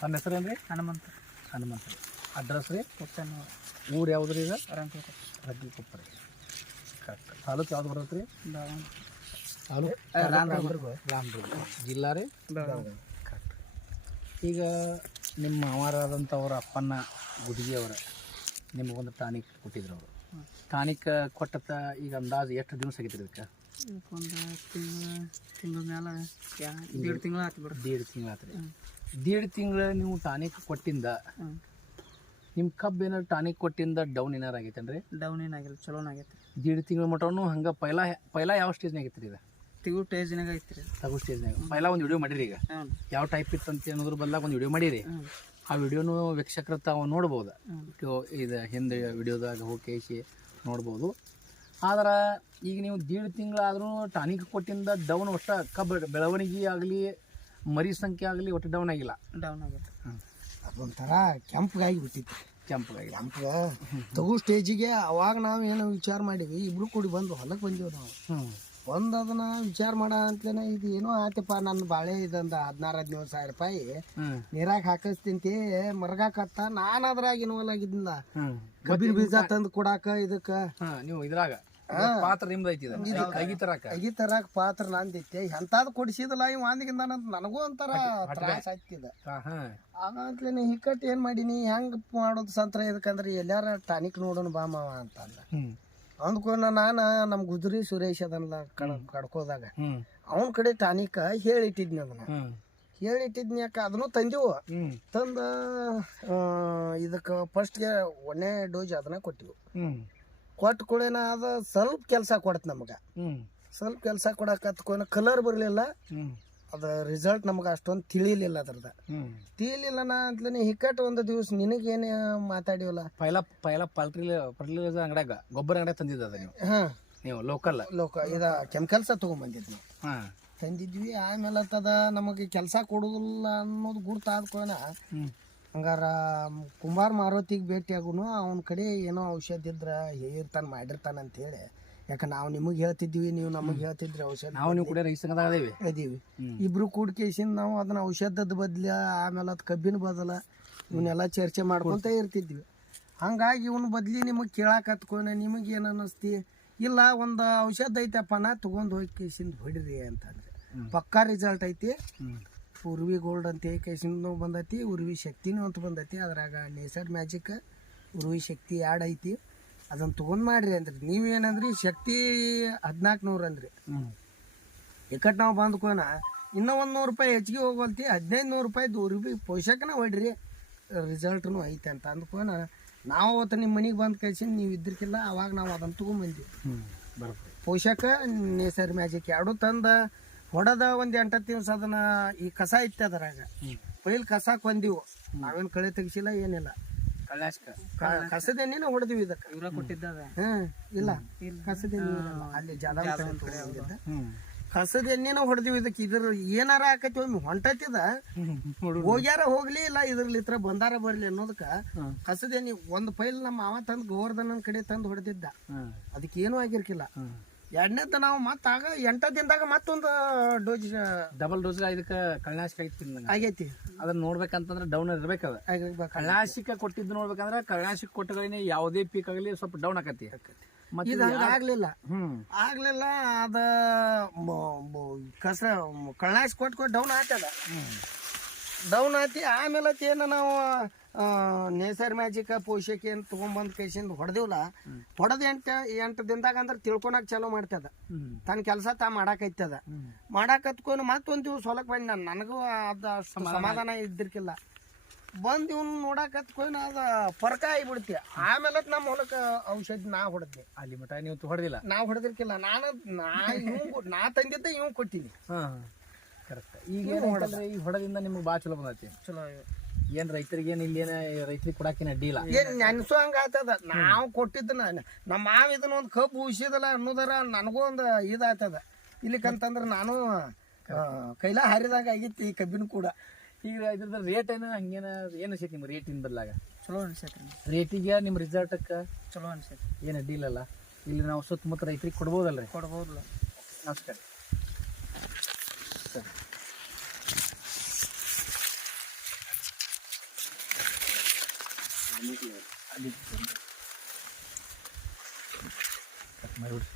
ತನ್ನ ಹೆಸರೇನು ರೀ? ಹನುಮಂತ. ಹನುಮಂತ. ಅಡ್ರೆಸ್ ರೀ? ಕೊಚ್ಚನೂರು. ಊರು ಯಾವ್ದು ರೀ? ಇದು ರಗ್ಗಿಕೊಪ್ಪ ರೀ. ಕರೆಕ್ಟ್. ತಾಲೂಕು ಯಾವ್ದು ಬರುತ್ತೆ ರೀ? ತಾಲೂಕು ರಾಮದುರ್ಗ. ಜಿಲ್ಲಾ ರೀ? ಕರೆಕ್ಟ್. ಈಗ ನಿಮ್ಮ ಮಾವರಾದಂಥವ್ರ ಅಪ್ಪನ ಗುಡಿಗೆಯವರ ನಿಮಗೊಂದು ಟಾನಿಕ್ ಕೊಟ್ಟಿದ್ರು ಅವರು. ಟಾನಿಕ್ ಕೊಟ್ಟತ್ತ ಈಗ ಅಂದಾಜು ಎಷ್ಟು ದಿವಸ ಆಗಿತ್ತು ಇದಕ್ಕೆ? ಒಂದು ತಿಂಗಳ ಮೇಲೆ 1.5 ತಿಂಗಳು ಆಯ್ತು ಬಿಡ್ರಿ. 1.5 ತಿಂಗಳು ಆಯ್ತು ರೀ. 1.5 ತಿಂಗಳು ನೀವು ಟಾನಿಕ್ ಕೊಟ್ಟಿಂದ ನಿಮ್ಮ ಕಬ್ಬು ಏನಾರು ಟಾನಿಕ್ ಕೊಟ್ಟಿಂದ ಡೌನ್ ಏನಾರು ಆಗೈತೇನ್ರಿ? ಡೌನ್ ಏನಾಗಿಲ್ಲ, ಚಲೋನಾಗೈತೆ. 1.5 ತಿಂಗಳ ಮಟನು ಹಂಗೆ ಪೈಲ ಯಾವ ಸ್ಟೇಜ್ನಾಗ ಐತ್ರಿ ಇದು? ತಿಗು ಸ್ಟೇಜ್ನಾಗ ಐತ್ರಿ. ತಗೋ ಸ್ಟೇಜ್ನಾಗ ಪೈಲ ಒಂದು ವಿಡಿಯೋ ಮಾಡಿರಿ. ಈಗ ಯಾವ ಟೈಪ್ ಇತ್ತು ಅಂತ ಅನ್ನೋದ್ರ ಬದಲಾಗ ಒಂದು ವಿಡಿಯೋ ಮಾಡಿರಿ. ಆ ವಿಡಿಯೋನು ವೀಕ್ಷಕರ ತಾವು ನೋಡ್ಬೋದು. ಇದು ಹಿಂದೆ ವಿಡಿಯೋದಾಗ ಹೋಗಿ ನೋಡ್ಬೋದು. ಆದ್ರೆ ಈಗ ನೀವು 1.5 ತಿಂಗಳಾದ್ರೂ ಟಾನಿಕ್ ಕೊಟ್ಟಿಂದ ಡೌನ್ ಒಟ್ಟು ಕಬ್ಬು ಬೆಳವಣಿಗೆ ಆಗಲಿ ಮರಿ ಸಂಖ್ಯೆ ಆಗಲಿ ಒಟ್ಟು ಡೌನ್ ಆಗಿಲ್ಲ. ಡೌನ್ ಆಗೈತೆ. ಅದೊಂಥರ ಕೆಂಪಗಾಗಿ ಬಿಟ್ಟಿತ್ತು. ಕೆಂಪಗಾಗಿ ತಗೋ ಸ್ಟೇಜಿಗೆ ಅವಾಗ ನಾವು ಏನೋ ವಿಚಾರ ಮಾಡೀವಿ. ಇಬ್ರು ಕೂಡಿ ಬಂದು ಹೊಲಕ್ಕೆ ಬಂದೀವಿ ನಾವು. ಬಂದು ಅದನ್ನ ವಿಚಾರ ಮಾಡ ಅಂತಲೇ ಇದು ಏನೋ ಆಯ್ತಪ್ಪ, ನನ್ನ ಬಾಳೆ ಇದೊಂದು 16-17 ಸಾವಿರ ರೂಪಾಯಿ ನೀರಾಗ ಹಾಕಿಸ್ತಿಂತಿ ಮರಗಾಕತ್ತ. ನಾನು ಅದ್ರಾಗ ಇನ್ವಾಲ್ವ್ ಆಗಿದ್ದಿಲ್ಲ. ಕಬ್ಬಿನ ಬೀಜ ತಂದು ಕೊಡಾಕ ಇದಕ್ಕ ನೀವು ಇದ್ರಾಗ ಪಾತ್ರ ನಿಮ್ದು ಐತಿ. ಅಗಿ ತರಾಕ ಪಾತ್ರ ನಂದಿತ್ತೆ. ಎಂತಾದ್ ಕೊಡಿಸಿದಲ್ಲ ಇವ್ ಅಂದಿಗಿಂದ ನನಗೂ ಒಂಥರ ತ್ರಾಸ ಆಗ್ತಿದ. ಆಗಂತ್ಲೇನೆ ಹಿಕ್ಕಟ್ಟು ಏನ್ ಮಾಡೀನಿ, ಹೆಂಗ್ ಮಾಡೋದು ಸಂತ್ರ ಇದಕ್ಕಂದ್ರೆ ಎಲ್ಲಾರ ಟಾನಿಕ್ ನೋಡೋಣ ಬಾ ಮಾವ ಅಂತ ಅಂದ. ಅಂದ್ಕೊಂಡ ನಾನು ನಮ್ಮ ಗುಜರಿ ಸುರೇಶ್ ಅದನ್ನ ಕಡ್ಕೋದಾಗ ಅವನ ಕಡೆ ಟಾನಿಕ್ ಹೇಳಿಟ್ಟಿದ್ನಿ. ಅದನ್ನ ಹೇಳಿಟ್ಟಿದ್ನಿ. ಯಾಕ ಅದನ್ನು ತಂದೆವು. ತಂದ ಇದಕ್ಕೆ ಫಸ್ಟ್ಗೆ 1ನೇ ಡೋಸ್ ಅದನ್ನ ಕೊಟ್ಟಿವು. ಕೊಟ್ಟ ಕೂಡೇನ ಅದು ಸ್ವಲ್ಪ ಕೆಲಸ ಕೊಡತ್ ನಮ್ಗೆ. ಸ್ವಲ್ಪ ಕೆಲಸ ಕೊಡಕತ್ಕೊಂಡ ಕಲರ್ ಬರಲಿಲ್ಲ. ಅದು ರಿಸಲ್ಟ್ ನಮ್ಗೆ ಅಷ್ಟೊಂದು ತಿಳಿಲಿಲ್ಲ. ಅದ್ರದ್ದು ತಿಳಿಲಿಲ್ಲ ನಾ ಅಂತಲೇ ಹಿಕ್ಕಟ್ಟು ಒಂದು ದಿವಸ ನಿನಗೇನು ಮಾತಾಡಿವಲ್ಲ. ಪೈಲ ಫರ್ಟಿಲೈಸರ್ ಅಂಗಡ್ಯಾಗ ಗೊಬ್ಬರ ಅಂಗಡ್ಯಾಗ ತಂದಿದ್ದ ನೀವು ಲೋಕಲ್ ಇದ ಕೆಮಿಕಲ್ಸ ತಗೊಂಡ್ಬಂದಿದ್ವಿ. ತಂದಿದ್ವಿ. ಆಮೇಲೆ ತದ ನಮಗೆ ಕೆಲಸ ಕೊಡುದಿಲ್ಲ ಅನ್ನೋದು ಗುರ್ತಾದ್ಕೋಣ ಹಂಗಾರ ಕುಂಬಾರ ಮಾರುತಿಗೆ ಭೇಟಿ ಆಗುನು. ಅವನ ಕಡೆ ಏನೋ ಔಷಧ ಇದ್ರ ಇರ್ತಾನೆ ಮಾಡಿರ್ತಾನ ಅಂತ ಹೇಳಿ. ಯಾಕೆ ನಾವು ನಿಮಗೆ ಹೇಳ್ತಿದ್ವಿ, ನೀವು ನಮಗೆ ಹೇಳ್ತಿದ್ರಿ ಔಷಧ. ನಾವು ನೀವು ಕೂಡ ಅದೀವಿ ಇಬ್ರು ಕೂಡ್ಕೇಸಿಂದ ನಾವು ಅದನ್ನ ಔಷಧದ ಬದ್ಲ ಆಮೇಲೆ ಅದು ಕಬ್ಬಿನ ಬದಲ ಇವನ್ನೆಲ್ಲ ಚರ್ಚೆ ಮಾಡ್ಕೊಂತ ಇರ್ತಿದ್ವಿ. ಹಂಗಾಗಿ ಇವನು ಬದ್ಲಿ ನಿಮಗೆ ಕೇಳಾಕ ಹತ್ಕೊಂಡ ನಿಮಗೆ ಏನು ಅನ್ನಿಸ್ತಿ? ಇಲ್ಲ ಒಂದು ಔಷಧ ಐತಪ್ಪ, ನಾ ತೊಗೊಂಡು ಹೋಗಿ ಕೇಸಿಂದ ಹೊಡಿರಿ ಅಂತಂದ್ರೆ ಪಕ್ಕಾ ರಿಸಲ್ಟ್ ಐತಿ. ಉರ್ವಿ ಗೋಲ್ಡ್ ಅಂತ ಕೇಸಿಂದ ಬಂದೈತಿ, ಉರ್ವಿ ಶಕ್ತಿನೂ ಅಂತ ಬಂದೈತಿ. ಅದ್ರಾಗ ನೇಸರ್ ಮ್ಯಾಜಿಕ್ ಉರ್ವಿ ಶಕ್ತಿ ಆ್ಯಡ್ ಐತಿ. ಅದನ್ನು ತೊಗೊಂಡು ಮಾಡ್ರಿ ಅಂದ್ರಿ. ನೀವೇನಂದ್ರಿ ಶಕ್ತಿ 1400 ಅಂದ್ರಿ. ಇಕ್ಕಟ್ಟು ನಾವು ಬಂದ್ಕೋನ ಇನ್ನೂ 100 ರೂಪಾಯಿ ಹೆಚ್ಚಿಗೆ ಹೋಗಲ್ತಿ, 1500 ರೂಪಾಯಿದು ಉರ್ವಿ ಪೋಷಕನ ಹೊಡ್ರಿ ರಿಸಲ್ಟ್ನು ಐತೆ ಅಂತ ಅಂದ್ಕೋನ ನಾವು ಅವತ್ತು ನಿಮ್ಮ ಮನೆಗೆ ಬಂದು ಕಳ್ಸಿನ ನೀವು ಇದ್ರಿಕಿಲ್ಲ. ಅವಾಗ ನಾವು ಅದನ್ನು ತೊಗೊಂಬಂದ್ವಿ. ಪೋಷಕ ನೇಸರ್ ಮ್ಯಾಜಿಕ್ ಎರಡು ತಂದ ಹೊಡೆದ ಒಂದು 8 ದಿವಸ ಅದನ್ನ ಈ ಕಸ ಇತ್ತು ಅದ್ರಾಗ ಪೈಲ್ ಕಸಾಕ್ ಬಂದಿವು. ನಾವೇನು ಕಳೆ ತೆಗಿಸಿಲ್ಲ ಏನಿಲ್ಲ. ಕಸದ ಎಣ್ಣೆನ ಹೊಡೆದಿವಿ. ಇದಕ್ಕೆ ಇವ್ರ ಕೊಟ್ಟಿದ್ದ ಇಲ್ಲ ಕಸದ ಎಣ್ಣೆ ಅಲ್ಲಿ ಜಾದ ಕಸದ ಎಣ್ಣೆನ ಹೊಡೆದಿವಿ. ಇದಕ್ಕೆ ಇದ್ರ ಏನಾರ ಆಕತಿ ಒಮ್ಮೆ ಹೊಂಟತಿದ ಹೋಗ್ಯಾರ ಹೋಗ್ಲಿ, ಇಲ್ಲ ಇದ್ರಲ್ಲಿತ್ರ ಬಂದಾರ ಬರ್ಲಿ ಅನ್ನೋದಕ್ಕ ಕಸದ ಎಣ್ಣೆ ಒಂದು ಪೈಲ್ ನಮ್ಮ ಮಾವ ತಂದು ಗೋವರ್ಧನನ್ ಕಡೆ ತಂದು ಹೊಡೆದಿದ್ದ. ಅದಕ್ಕೆ ಏನೂ ಆಗಿರ್ಕಿಲ್ಲ. ಎರಡನೇದ ನಾವು ಮತ್ತ ಆಗ 8 ದಿನದಾಗ ಮತ್ತೊಂದು ಡೋಸ್ ಡಬಲ್ ಡೋಸ್ ಇದಕ್ಕೆ ಕಳ್ಳಾಶಿಕ ಆಗೈತಿ. ಅದನ್ನ ನೋಡ್ಬೇಕಂತಂದ್ರೆ ಡೌನ್ ಇರ್ಬೇಕದ. ಕಳ್ಳಾಶಿಕ ಕೊಟ್ಟಿದ್ದು ನೋಡ್ಬೇಕಂದ್ರೆ ಕಳ್ಳಾಶಿಕ ಕೊಟ್ಟಗಳೇ ಯಾವುದೇ ಪೀಕ್ ಆಗಲಿ ಸ್ವಲ್ಪ ಡೌನ್ ಆಕತಿ. ಇದು ಆಗ್ಲಿಲ್ಲ. ಅದ ಕಸ ಕಳ್ಳಾಶಿ ಕೊಟ್ಟು ಡೌನ್ ಆಯ್ತದ. ಡೌನ್ ಆತಿ. ಆಮೇಲೆ ಏನು ನಾವು ನೇಸರ್ ಮ್ಯಾಜಿಕ್ ಪೋಷಕ ಏನು ತೊಗೊಂಬಂದು ಕೈಸಿಂದ ಹೊಡೆದಿವಲ್ಲ, ಹೊಡೆದ 8 ದಿನದಾಗ ಅಂದ್ರೆ ತಿಳ್ಕೊಳಕ್ ಚಾಲೂ ಮಾಡ್ತದ. ತನ್ನ ಕೆಲಸ ಮಾಡಾಕೈತದ. ಮಾಡಾಕತ್ಕೊಂಡು ಮತ್ತೊಂದು ದಿವ್ಸ ಹೊಲಕ್ಕೆ ಬಂದು ನನಗೂ ಅದು ಸಮಾಧಾನ ಇದ್ದಿರ್ಕಿಲ್ಲ. ಬಂದು ಇವ್ನು ನೋಡಾಕತ್ಕೊಂಡು ಅದು ಫರ್ಕ ಆಗಿಬಿಡ್ತಿ. ಆಮೇಲೆ ನಮ್ಮ ಹೊಲಕ್ಕೆ ಔಷಧಿ ನಾ ಹೊಡೆದ್ವಿ. ಅಲ್ಲಿ ಮಟ ನೀವು ಹೊಡೆದಿಲ್ಲ? ನಾವು ಹೊಡೆದಿರ್ಕಿಲ್ಲ. ನಾ ತಂದಿದ್ದೆ ಇವ್ ಕೊಟ್ಟಿನಿ. ಕರೆಕ್ಟ್. ಈಗ ಈ ಹೊಡೆದಿಂದ ನಿಮ್ಗೆ ಭಾಳ ಚಲೋ ಬಂದೈತಿ. ಚಲೋ ಏನ್ ರೈತರಿಗೆ ಇಲ್ಲೇನ ರೈತರಿಗೆ ಕೊಡಾಕಿನ ಅಡ್ಡಿ ಇಲ್ಲ. ಏನ್ ನೆನ್ಸೋ ಹಂಗ ಆತದ. ನಾವು ಕೊಟ್ಟಿದ್ದನ ನಮ್ಮ ಮಾವ ಇದನ್ನ ಒಂದು ಕಬ್ಬು ಉಳಿಸಿದಲ್ಲ ಅನ್ನೋದರ ನನಗೂ ಒಂದು ಇದಾಗ್ತದ. ಇಲ್ಲಿಕಂತಂದ್ರೆ ನಾನು ಕೈಲ ಹರಿದಾಗ ಆಗಿತ್ತು ಈ ಕಬ್ಬಿನ ಕೂಡ. ಈಗ ಇದ್ರದ ರೇಟ್ ಏನು ಹಂಗೇನ ಏನು ಅನ್ಸೈತಿ ನಿಮ್ಗೆ? ರೇಟಿನ ಬದಲಾಗ ಚಲೋ ಅನ್ಸೈತಿ. ರೇಟಿಗೆ ನಿಮ್ಮ ರಿಸಲ್ಟಕ್ಕೆ ಚಲೋ ಅನ್ಸೈತಿ. ಏನು ಅಡ್ಡಿ ಇಲ್ಲಲ್ಲ? ಇಲ್ಲಿ ನಾವು ಸುತ್ತಮುತ್ತ ರೈತರಿಗೆ ಕೊಡ್ಬೋದಲ್ರಿ? ಕೊಡ್ಬೋದಲ್ಲ. ನಮಸ್ಕಾರ ಸರಿ. ಅಲ್ಲಿ ಕಟ್ ಮಾಡಿಬಿಡ್ರಿ.